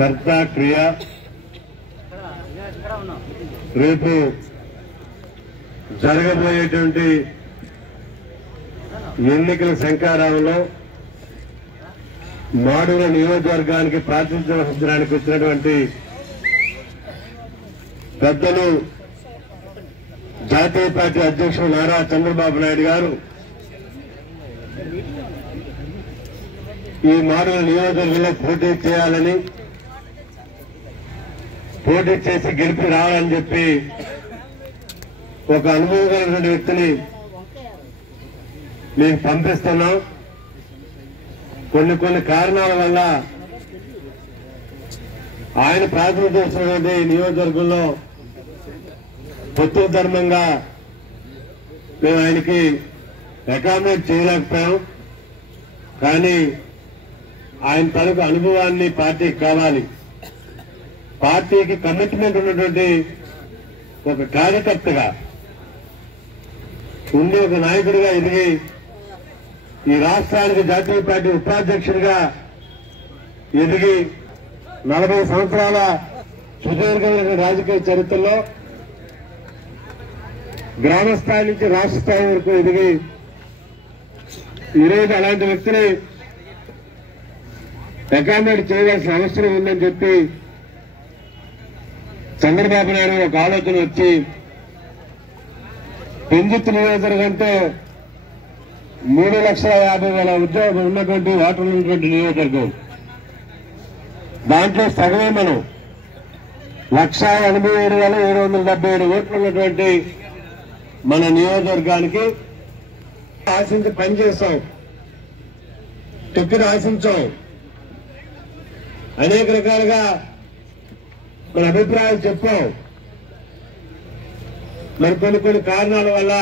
కర్త క్రియ రేపు జరగబోయేటువంటి ఎన్నికల శంఖారావంలో మాడుగుల నియోజకవర్గానికి ప్రాతినిధ్యం వహించడానికి వచ్చినటువంటి పెద్దలు జాతీయ పార్టీ అధ్యక్షుడు నారా చంద్రబాబు నాయుడు గారు ఈ మాడుగుల నియోజకవర్గంలో పోటీ చేయాలని, పోటీ చేసి గెలిపి రావాలని చెప్పి ఒక అనుభవం కలిగిన వ్యక్తిని మేము పంపిస్తున్నాం. కొన్ని కారణాల వల్ల ఆయన ప్రాతినిధ్యం వస్తున్నటువంటి నియోజకవర్గంలో పొత్తు ధర్మంగా మేము ఆయనకి అకామిడేట్ చేయలేకపోయాం. కానీ ఆయన తనకు అనుభవాన్ని పార్టీకి కావాలి, పార్టీకి కమిట్మెంట్ ఉన్నటువంటి ఒక కార్యకర్తగా ఉండే ఒక నాయకుడిగా ఎదిగి ఈ రాష్ట్రానికి జాతీయ పార్టీ ఉపాధ్యక్షుడిగా ఎదిగి 40 సంవత్సరాల సుదీర్ఘమైన రాజకీయ చరిత్రలో గ్రామ స్థాయి నుంచి రాష్ట్ర స్థాయి వరకు ఎదిగి ఈరోజు అలాంటి వ్యక్తిని అకామిడేట్ చేయాల్సిన అవసరం ఉందని చెప్పి చంద్రబాబు నాయుడు ఒక ఆలోచన వచ్చి పెంజిత్ నియోజకవర్గంతో 3,50,000 ఉద్యోగం ఉన్నటువంటి ఓటర్లు ఉన్నటువంటి నియోజకవర్గం, దాంట్లో సగమే మనం 1,87,777 ఓట్లు ఉన్నటువంటి మన నియోజకవర్గానికి ఆశించి పనిచేస్తాం, తొక్కిని ఆశించాం. అనేక రకాలుగా మన అభిప్రాయాలు చెప్పాం. మరి కొన్ని కారణాల వల్ల